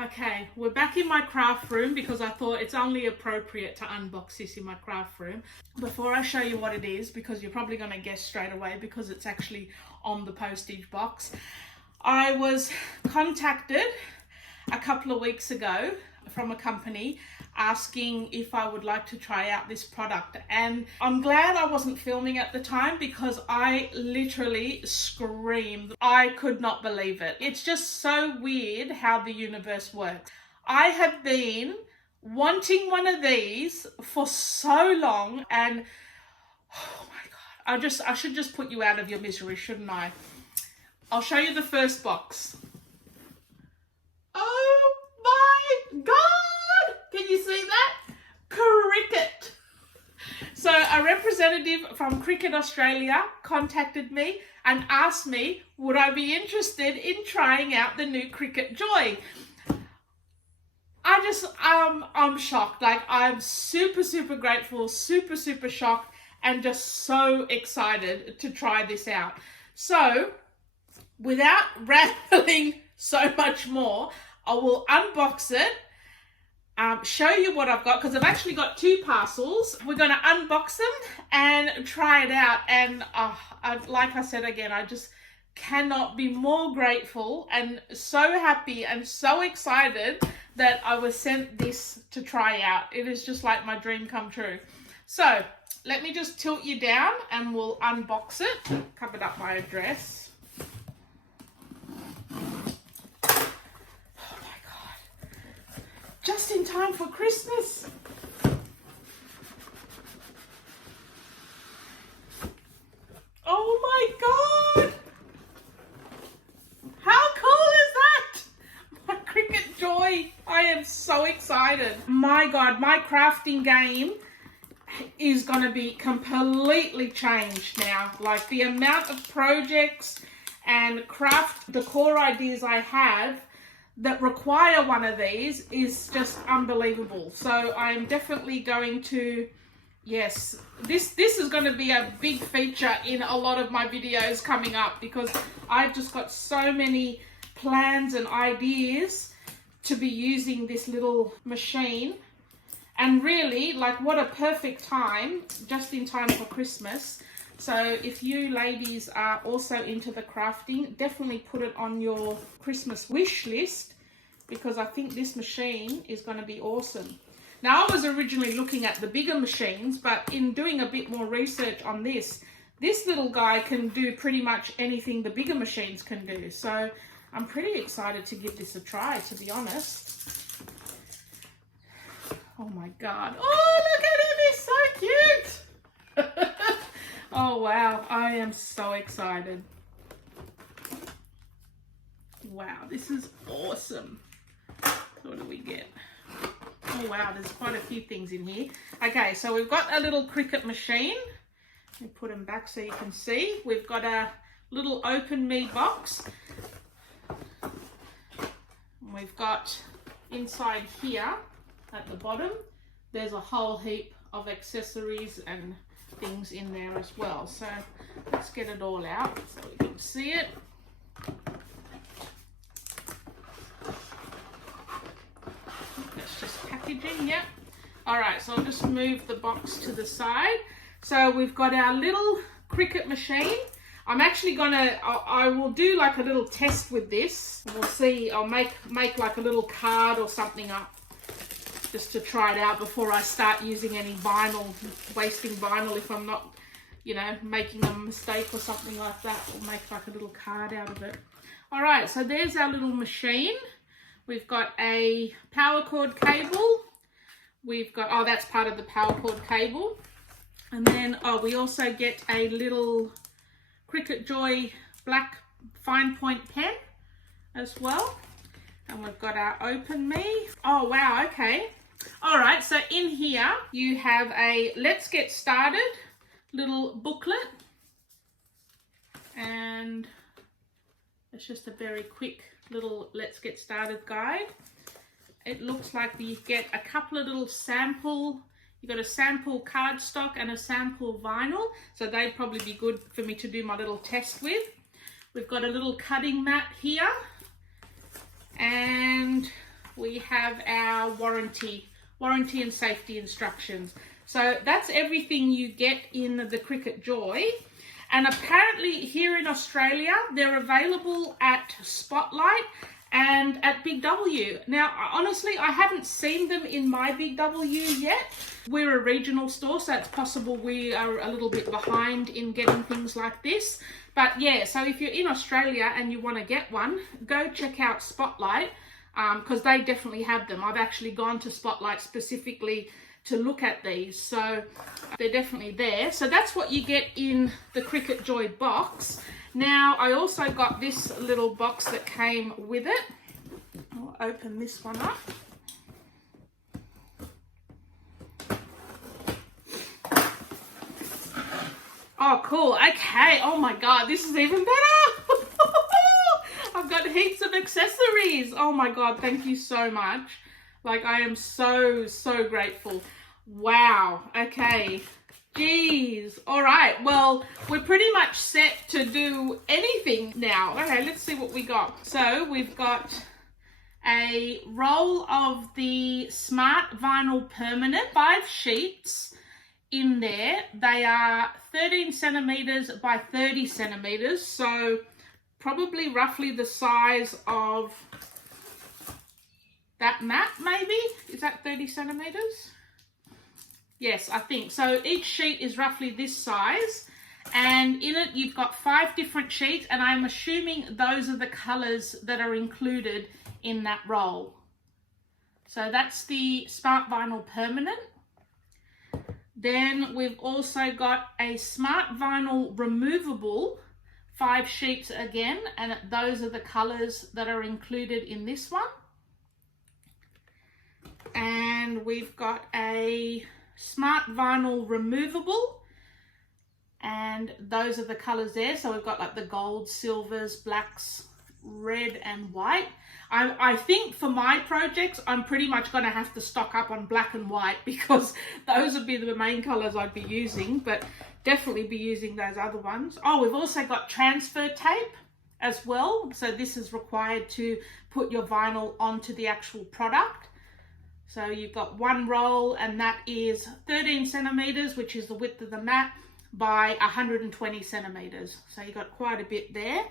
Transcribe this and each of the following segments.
Okay, we're back in my craft room because I thought it's only appropriate to unbox this in my craft room. Before I show you what it is, because you're probably going to guess straight away because it's actually on the postage box, I was contacted a couple of weeks ago from a company asking if I would like to try out this product, and I'm glad I wasn't filming at the time because I literally screamed. I could not believe it. It's just so weird how the universe works. I have been wanting one of these for so long, and oh my god, I should just put you out of your misery, shouldn't I? I'll show you the first box. Oh my god! Can you see that? Cricut. So a representative from Cricut Australia contacted me and asked me would I be interested in trying out the new Cricut Joy. I'm shocked. Like, I'm super grateful, super shocked, and just so excited to try this out. So without rambling so much more, I will unbox it, show you what I've got, because I've actually got two parcels. We're going to unbox them and try it out, and like I said again, I just cannot be more grateful and so happy and so excited that I was sent this to try out. It is just like my dream come true. So let me just tilt you down and we'll unbox it. Covered up my address. Just in time for Christmas. Oh my god! How cool is that? My Cricut Joy. I am so excited. My god, my crafting game is going to be completely changed now. Like, the amount of projects and craft decor ideas I have that require one of these is just unbelievable. So I'm definitely going to, yes, this is going to be a big feature in a lot of my videos coming up, because I've just got so many plans and ideas to be using this little machine. And really, like, what a perfect time, just in time for Christmas. So if you ladies are also into the crafting, definitely put it on your Christmas wish list, because I think this machine is going to be awesome. Now, I was originally looking at the bigger machines, but in doing a bit more research on this little guy can do pretty much anything the bigger machines can do. So I'm pretty excited to give this a try, to be honest. Oh my god. Oh, look at him, he's so cute. Oh wow, I am so excited. Wow, this is awesome. So what do we get? Oh wow, there's quite a few things in here. Okay, so we've got a little Cricut machine. Let me put them back so you can see. We've got a little Open Me box. We've got inside here at the bottom, there's a whole heap of accessories and things in there as well. So let's get it all out so we can see it. That's just packaging, yep. All right, so I'll just move the box to the side. So we've got our little Cricut machine. I'm actually gonna, I will do like a little test with this. We'll see, I'll make like a little card or something up, just to try it out before I start using any vinyl, wasting vinyl if I'm not, you know, making a mistake or something like that. We'll make like a little card out of it. All right, so there's our little machine. We've got a power cord cable. We've got, oh, that's part of the power cord cable. And then, oh, we also get a little Cricut Joy black fine point pen as well. And we've got our Open Me. Oh, wow, okay. All right, so in here you have a Let's Get Started little booklet. And it's just a very quick little Let's Get Started guide. It looks like you get a couple of little sample, you've got a sample cardstock and a sample vinyl. So they'd probably be good for me to do my little test with. We've got a little cutting mat here. And have our warranty and safety instructions. So that's everything you get in the Cricut Joy. And apparently here in Australia, they're available at Spotlight and at Big W. Now, honestly, I haven't seen them in my Big W yet. We're a regional store, so it's possible we are a little bit behind in getting things like this. But yeah, so if you're in Australia and you want to get one, go check out Spotlight, because they definitely have them. I've actually gone to Spotlight specifically to look at these, so they're definitely there. So that's what you get in the Cricut Joy box. Now, I also got this little box that came with it. I'll open this one up. Oh, cool. Okay. Oh my God, this is even better. I've got heaps of accessories. Oh my God, thank you so much. Like, I am so grateful. Wow. Okay. Jeez. All right. Well, we're pretty much set to do anything now. Okay, let's see what we got. So we've got a roll of the Smart Vinyl Permanent, 5 sheets in there. They are 13 centimeters by 30 centimeters. So probably roughly the size of that mat, maybe? Is that 30 centimeters? Yes, I think. So each sheet is roughly this size, and in it you've got 5 different sheets, and I'm assuming those are the colors that are included in that roll. So that's the Smart Vinyl Permanent. Then we've also got a Smart Vinyl Removable, 5 sheets again, and those are the colors that are included in this one. And we've got a Smart Vinyl Removable, and those are the colors there. So we've got like the gold, silvers, blacks, red and white. I think for my projects, I'm pretty much going to have to stock up on black and white, because those would be the main colors I'd be using, but definitely be using those other ones. Oh, we've also got transfer tape as well. So this is required to put your vinyl onto the actual product. So you've got one roll, and that is 13 centimeters, which is the width of the mat, by 120 centimeters. So you've got quite a bit there.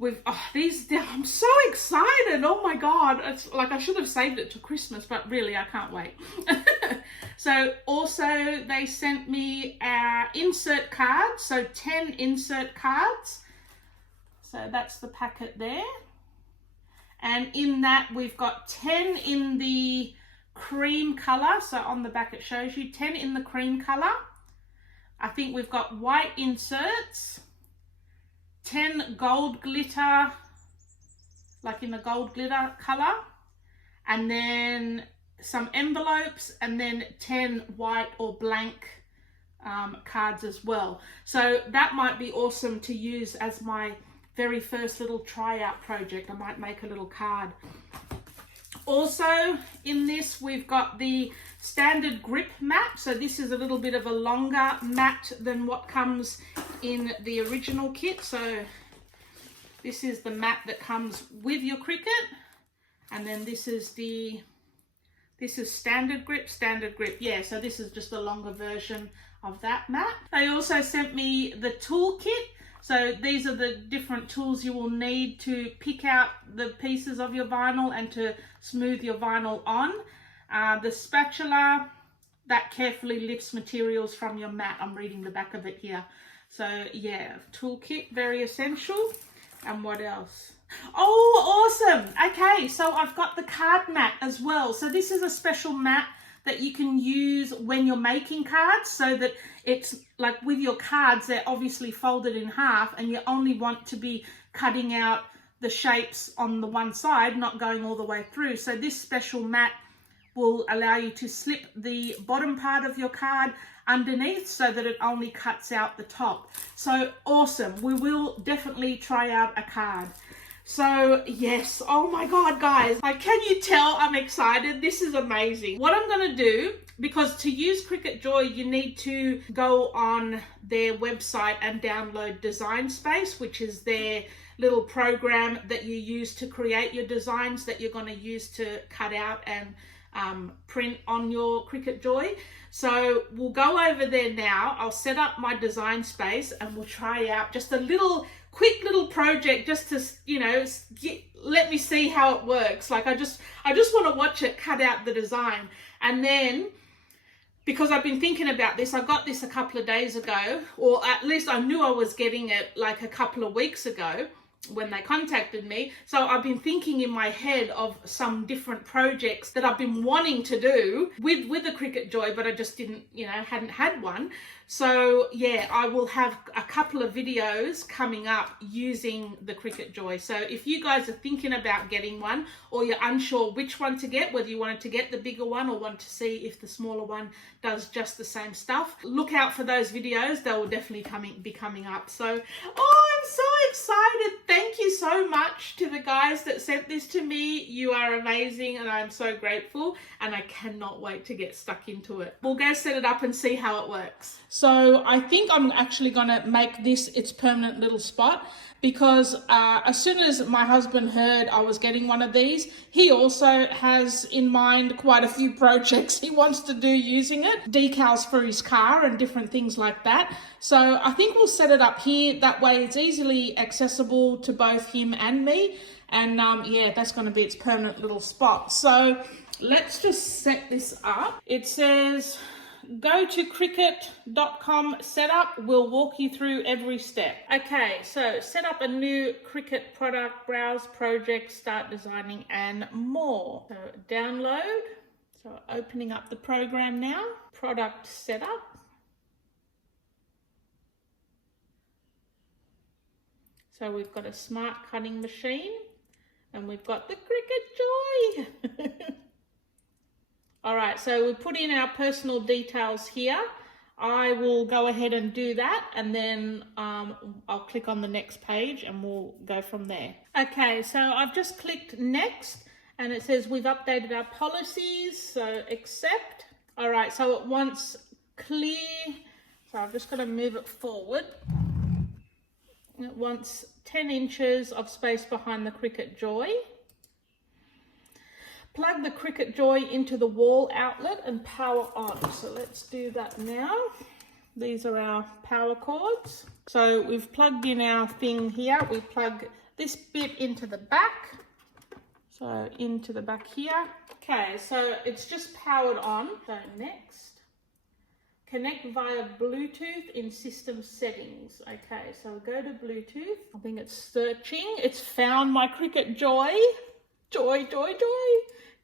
I'm so excited. Oh my God. It's like I should have saved it to Christmas, but really I can't wait. So also they sent me our insert cards. So 10 insert cards. So that's the packet there. And in that we've got 10 in the cream color. So on the back it shows you 10 in the cream color. I think we've got white inserts, 10 gold glitter, like in the gold glitter color, and then some envelopes, and then 10 white or blank cards as well. So that might be awesome to use as my very first little tryout project. I might make a little card. Also in this we've got the standard grip mat. So this is a little bit of a longer mat than what comes in the original kit. So this is the mat that comes with your Cricut, and then this is standard grip. Yeah, so this is just a longer version of that mat. They also sent me the toolkit. So these are the different tools you will need to pick out the pieces of your vinyl and to smooth your vinyl on. The spatula that carefully lifts materials from your mat. I'm reading the back of it here. So yeah, toolkit, very essential. And what else? Oh, awesome. Okay, so I've got the card mat as well. So this is a special mat that you can use when you're making cards, so that it's like with your cards, they're obviously folded in half, and you only want to be cutting out the shapes on the one side, not going all the way through. So this special mat will allow you to slip the bottom part of your card underneath so that it only cuts out the top. So awesome. We will definitely try out a card. So yes, oh my God, guys, like, can you tell I'm excited? This is amazing. What I'm gonna do, because to use Cricut Joy, you need to go on their website and download Design Space, which is their little program that you use to create your designs that you're going to use to cut out and print on your Cricut Joy. So we'll go over there now. I'll set up my design space and we'll try out just a quick little project just to, you know, let me see how it works. Like I just want to watch it cut out the design. And then, because I've been thinking about this, I got this a couple of days ago, or at least I knew I was getting it like a couple of weeks ago when they contacted me. So I've been thinking in my head of some different projects that I've been wanting to do with the Cricut Joy, but I just didn't, you know, hadn't had one. So yeah, I will have a couple of videos coming up using the Cricut Joy. So if you guys are thinking about getting one, or you're unsure which one to get, whether you wanted to get the bigger one or want to see if the smaller one does just the same stuff, look out for those videos. They will definitely be coming up. So, oh, I'm so excited. Thank you so much to the guys that sent this to me. You are amazing and I'm so grateful, and I cannot wait to get stuck into it. We'll go set it up and see how it works. So I think I'm actually going to make this its permanent little spot, because as soon as my husband heard I was getting one of these, he also has in mind quite a few projects he wants to do using it. Decals for his car and different things like that. So I think we'll set it up here. That way it's easily accessible to both him and me. And yeah, that's going to be its permanent little spot. So let's just set this up. It says, go to Cricut.com setup. We'll walk you through every step. Okay, so set up a new Cricut product, browse project, start designing, and more. So download. So opening up the program now. Product setup. So we've got a smart cutting machine, and we've got the Cricut Joy. All right, so we put in our personal details here. I will go ahead and do that, and then I'll click on the next page and we'll go from there. Okay, so I've just clicked next, and it says we've updated our policies, so accept. All right, so it wants clear, so I'm just going to move it forward. It wants 10 inches of space behind the Cricut Joy. Plug the Cricut Joy into the wall outlet and power on. So let's do that now. These are our power cords. So we've plugged in our thing here. We plug this bit into the back. So into the back here. Okay, so it's just powered on. So next. Connect via Bluetooth in system settings. Okay, so go to Bluetooth. I think it's searching. It's found my Cricut Joy. Joy.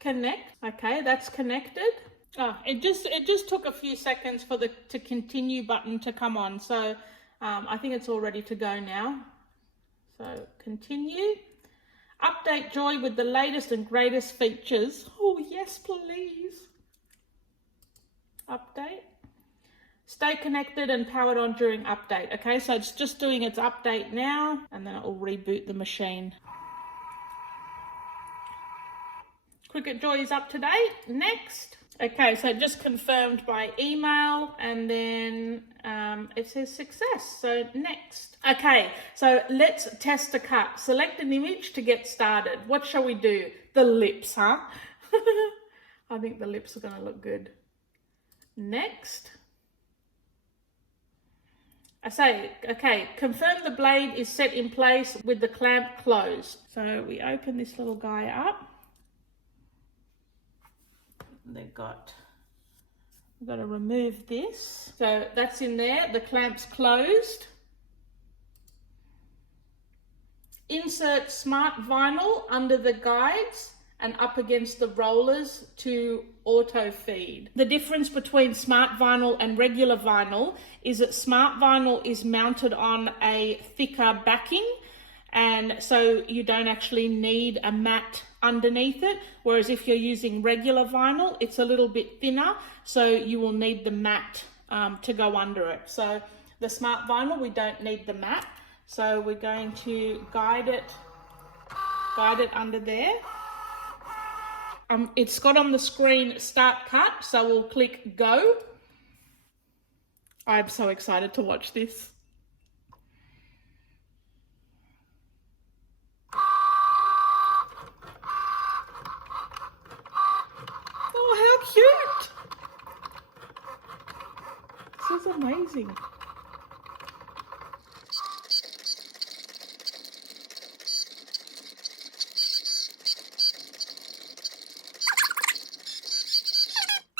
Connect. Okay, that's connected. Oh, it just took a few seconds for the to continue button to come on. So I think it's all ready to go now. So continue. Update Joy with the latest and greatest features. Oh yes, please. Update. Stay connected and powered on during update. Okay, so it's just doing its update now, and then it will reboot the machine. Cricut Joy is up to date. Next. Okay, so just confirmed by email, and then it says success. So next. Okay, so let's test a cut. Select an image to get started. What shall we do? The lips, huh? I think the lips are going to look good. Next. I say, okay, confirm the blade is set in place with the clamp closed. So we open this little guy up. We've got to remove this. So that's in there, the clamp's closed. Insert smart vinyl under the guides and up against the rollers to auto feed. The difference between smart vinyl and regular vinyl is that smart vinyl is mounted on a thicker backing, and so you don't actually need a mat underneath it, whereas if you're using regular vinyl, it's a little bit thinner, so you will need the mat to go under it. So the smart vinyl, we don't need the mat, so we're going to guide it under there. It's got on the screen start cut, so we'll click go. I'm so excited to watch this. amazing.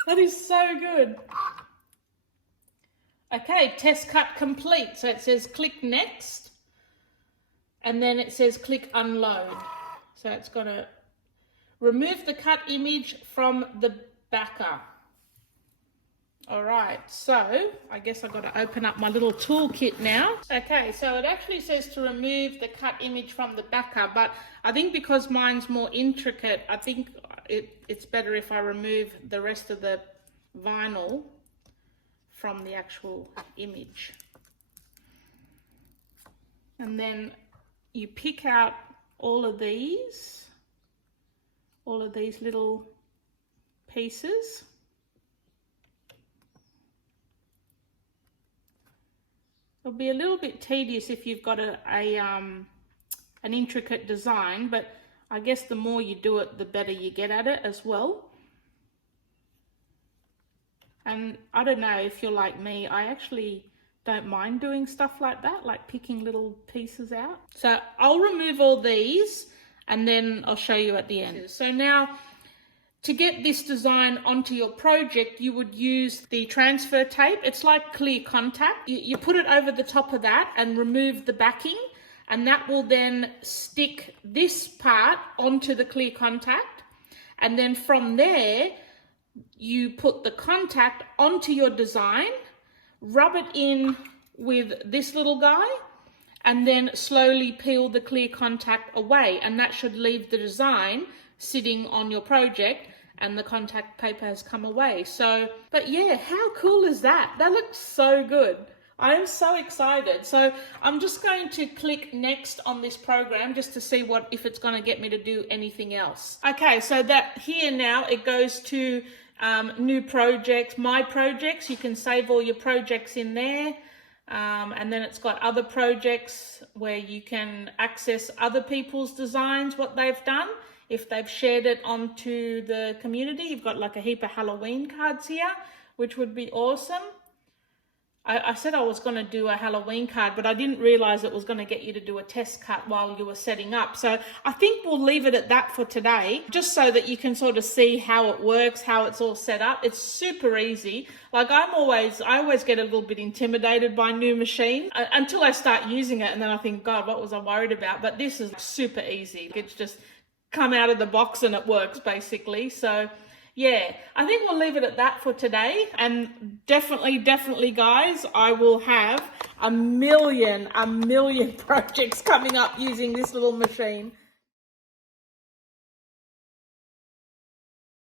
That is so good. Okay, test cut complete. So it says click next, and then it says click unload. So it's got to remove the cut image from the backer. All right, so I guess I've got to open up my little toolkit now. Okay, so it actually says to remove the cut image from the backer, but I think because mine's more intricate, I think it's better if I remove the rest of the vinyl from the actual image. And then you pick out all of these little pieces. It'll be a little bit tedious if you've got an intricate design, but I guess the more you do it, the better you get at it as well. And I don't know if you're like me, I actually don't mind doing stuff like that, like picking little pieces out. So I'll remove all these and then I'll show you at the end. So now, to get this design onto your project, you would use the transfer tape. It's like clear contact. You put it over the top of that and remove the backing, and that will then stick this part onto the clear contact. And then from there, you put the contact onto your design, rub it in with this little guy, and then slowly peel the clear contact away. And that should leave the design sitting on your project and the contact paper has come away. So, but yeah, how cool is that? That looks so good. I am so excited. So I'm just going to click next on this program just to see if it's going to get me to do anything else. Okay, so that here now it goes to new projects, my projects. You can save all your projects in there. And then it's got other projects where you can access other people's designs, what they've done. If they've shared it onto the community, you've got like a heap of Halloween cards here, which would be awesome. I said I was going to do a Halloween card, but I didn't realize it was going to get you to do a test cut while you were setting up. So I think we'll leave it at that for today, just so that you can sort of see how it works, how it's all set up. It's super easy. Like I always get a little bit intimidated by new machines until I start using it. And then I think, God, what was I worried about? But this is super easy. It's just come out of the box and it works basically. So yeah, I think we'll leave it at that for today. And definitely guys, I will have a million projects coming up using this little machine.